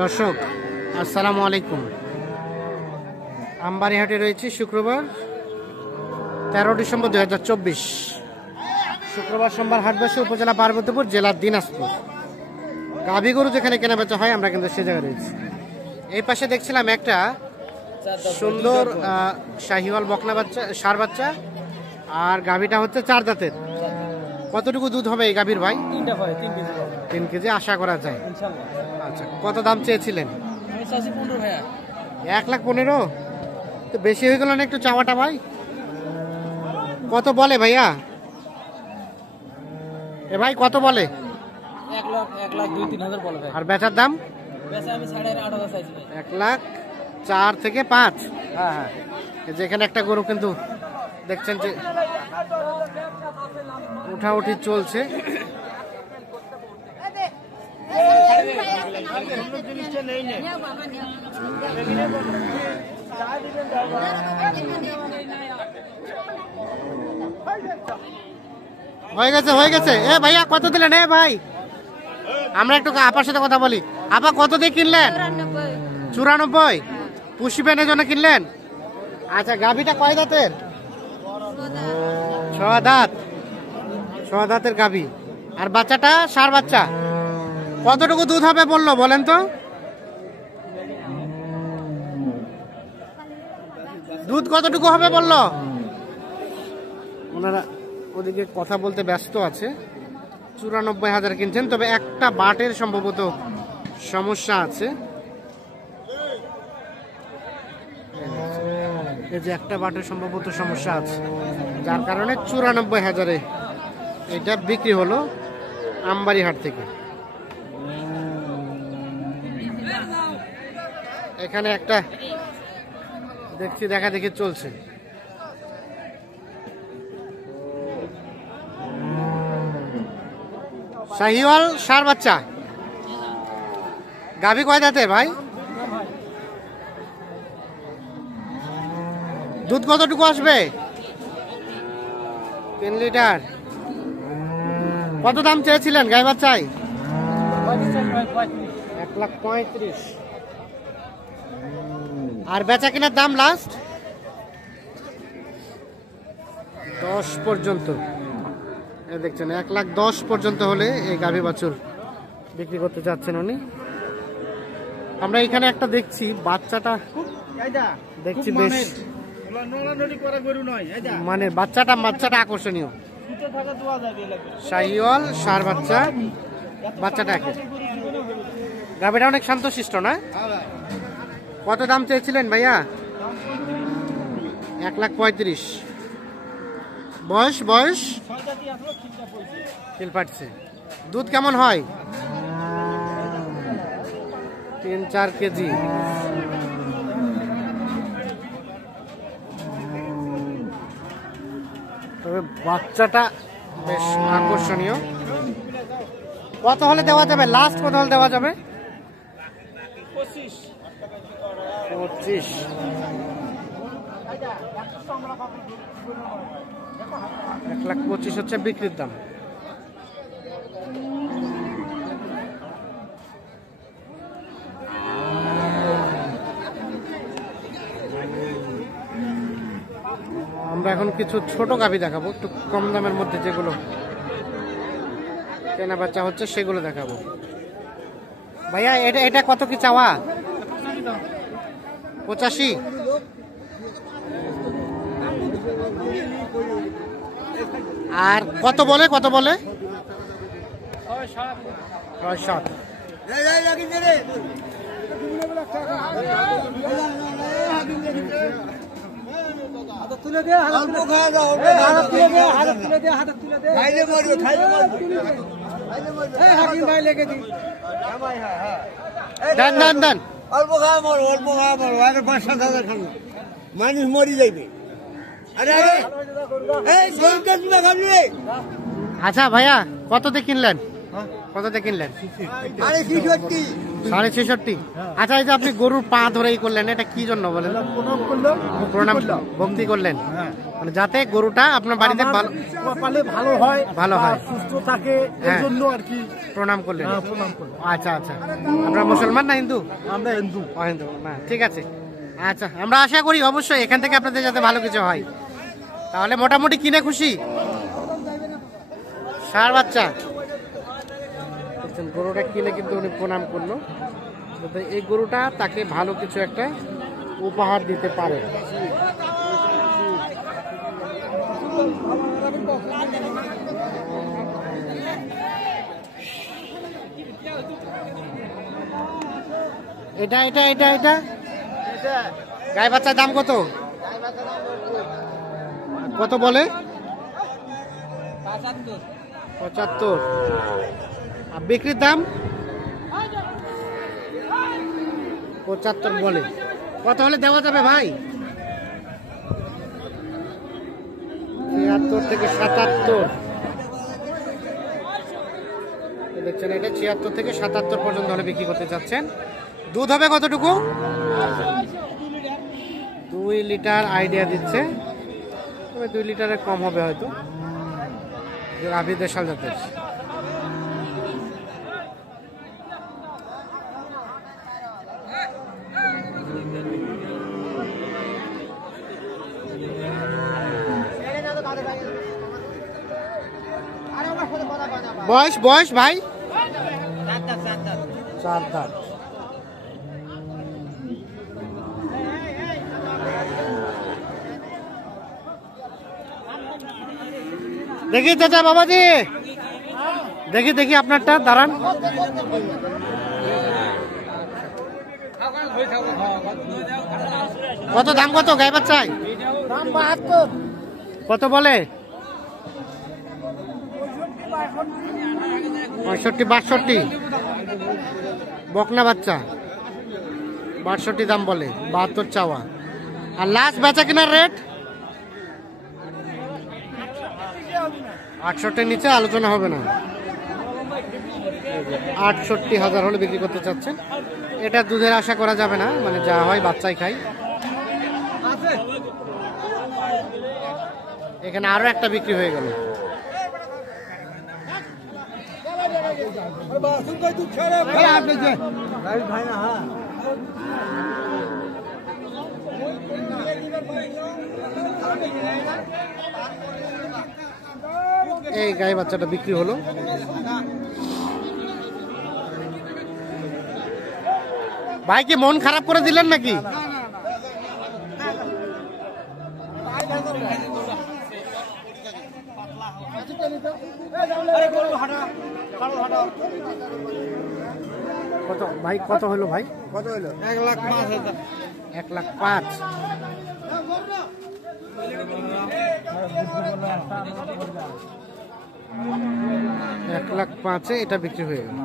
দর্শক আসসালামু আলাইকুম। আমবাড়িহাটে রয়েছে শুক্রবার 13 ডিসেম্বর 2024। শুক্রবার সোমবার হাট বসে উপজেলা পার্বতীপুর, জেলা দিনাজপুর। গাভী গরু যেখানে কেনাবেচা হয় আমরা কিন্তু সে জায়গায় রয়েছি। এই পাশে দেখছিলাম একটা সুন্দর শাহিওয়াল বকনা বাচ্চা, ষাঁড় বাচ্চা, আর গাভীটা হচ্ছে 4 দাঁতের। কতটুকু দুধ হবে এই গাভীর ভাই? 3 কেজি আশা করা যায়। আচ্ছা, কত দাম চেয়েছিলেন? 1,15,000। তো বেশি হয়ে গেল না একটু চাওয়াটা ভাই? কত বলে ভাইয়া? এ ভাই কত বলে? 1,02,3,000 বলে ভাই। আর বেচার দাম? বেচা আমি 8,500 চাইছি ভাই। 1,04,000 থেকে 5। হ্যাঁ। যেখানে একটা গরু কিন্তু দেখছেন যে উঠাউঠি চলছে। হয়ে গেছে। এ ভাইয়া কত দিলেন? এ ভাই আমরা একটু আপার সাথে কথা বলি। আপা কত দিয়ে কিনলেন? 94। পুষি প্যানের জন্য কিনলেন? আচ্ছা, গাভীটা কয় দাঁতের? 6 দাঁত। 6 দাঁতের গাভী। আর বাচ্চাটা ষাঁড় বাচ্চা। কতটুকু দুধ হবে বললো বলেন তো? দুধ কতটুকু হবে বললো? ওনারা ওদিকে কথা বলতে ব্যস্ত আছে। 94,000 কিনছেন, তবে একটা বাটের সম্ভবত সমস্যা আছে। এই যে একটা বাটের সম্ভবত সমস্যা আছে, যার কারণে 94,000-এ এটা বিক্রি হলো আমবাড়িহাট থেকে। এখানে একটা দেখছি দেখা দেখি চলছে। শাহিওয়াল ষাঁড় বাচ্চা। গাভী কয় দাঁতের ভাই? দুধ কতটুকু আসবে? 3 লিটার। কত দাম চেয়েছিলেন গাই বাচ্চায়? 1,35,000। আর বেচা কিনার দাম লাস্ট 10 পর্যন্ত। দেখছেন 1,10,000 পর্যন্ত হলে এই গাভী বাছুর বিক্রি করতে চাচ্ছেন উনি। আমরা এখানে একটা দেখছি, বাচ্চাটা দেখছি বেশ মানে বাচ্চাটা আকর্ষণীয়। শাহিওয়াল ষাঁড় বাচ্চা, বাচ্চাটা গাভীটা অনেক শান্তশিষ্ট না? কত দাম চেয়েছিলেন ভাইয়া? 1,35,000। বয়স তিল পাটছে। দুধ কেমন হয়? 3-4 কেজি। তবে বাচ্চাটা বেশ আকর্ষণীয়। কত হলে দেওয়া যাবে? লাস্ট কত হলে দেওয়া যাবে? 25। 1,25,000 হচ্ছে বিক্রির দাম। আমরা এখন কিছু ছোট গাভী দেখাবো, একটু কম দামের মধ্যে যেগুলো কেনা বেচা হচ্ছে সেগুলো দেখাবো। ভাইয়া এটা কত কি চাওয়া? 85। আর কত বলে? 6-7। মানুষ মরি যাইবে। আচ্ছা ভাইয়া কততে কিনলেন? 63। 6.65। আচ্ছা, এই যে আপনি গরুর পা ধরেই করলেন, এটা কি জন্য বলেন? প্রণাম করলাম, প্রণাম ভক্তি করলেন, হ্যাঁ, মানে যাতে গরুটা আপনার বাড়িতে ভালো কপালে ভালো হয়, ভালো বা হয়। সুস্থ থাকে, এই হ্যাঁ। জন্য আর কি প্রণাম করলেন। প্রণাম করলাম। আচ্ছা আচ্ছা, আপনারা মুসলমান না হিন্দু? আমরা হিন্দু। হিন্দু না, ঠিক আছে। আচ্ছা, আমরা আশা করি অবশ্যই এখান থেকে আপনাদের যাতে ভালো কিছু হয়। তাহলে মোটামুটি কিনে খুশি? ষাঁড় বাচ্চা দেখছেন, গরুটা কিনে কিন্তু উনি প্রণাম করলো, যাতে এই গরুটা তাকে ভালো কিছু একটা উপহার দিতে পারে। এটা এটা এটা এটা গাই বাচ্চার দাম কত? কত বলে? 75। আর বিক্রির দাম 75 বলে। কত হলে দেওয়া যাবে ভাই? 73 থেকে 77 দেখছেন, এটা 76 থেকে 77 পর্যন্ত হলে বিক্রি করতে চাচ্ছেন। দুধ হবে কতটুকু? 2 লিটার আইডিয়া দিচ্ছে, তবে 2 লিটারের কম হবে হয়তো। গাভী দেশাল জাতের। বয়স বয়স ভাই? 4 দাঁত। দেখি চাচা, বাবাজি দেখি দেখি আপনারটা, দাঁড়ান। কত দাম, কত গাই বাচ্চায়? কত বলে? 65 62। বকনা বাচ্চা 62 দাম বলে, 72 চাওয়া। আর লাস্ট বেচা কেনার রেট 68 নিচে আলোচনা হবে না। 68,000 হলে বিক্রি করতে চাচ্ছেন। এটা দুধের আশা করা যাবে না, মানে যা হয় বাচ্চাই খাই। এখানে আরো একটা বিক্রি হয়ে গেল। এই গাই বাচ্চাটা বিক্রি হলো। ভাই কি মন খারাপ করে দিলেন নাকি? কত ভাই, কত হলো ভাই? কত হলো? 1,05,000। 1,05,000। 1,05,000 এটা বিক্রি হয়ে গেল।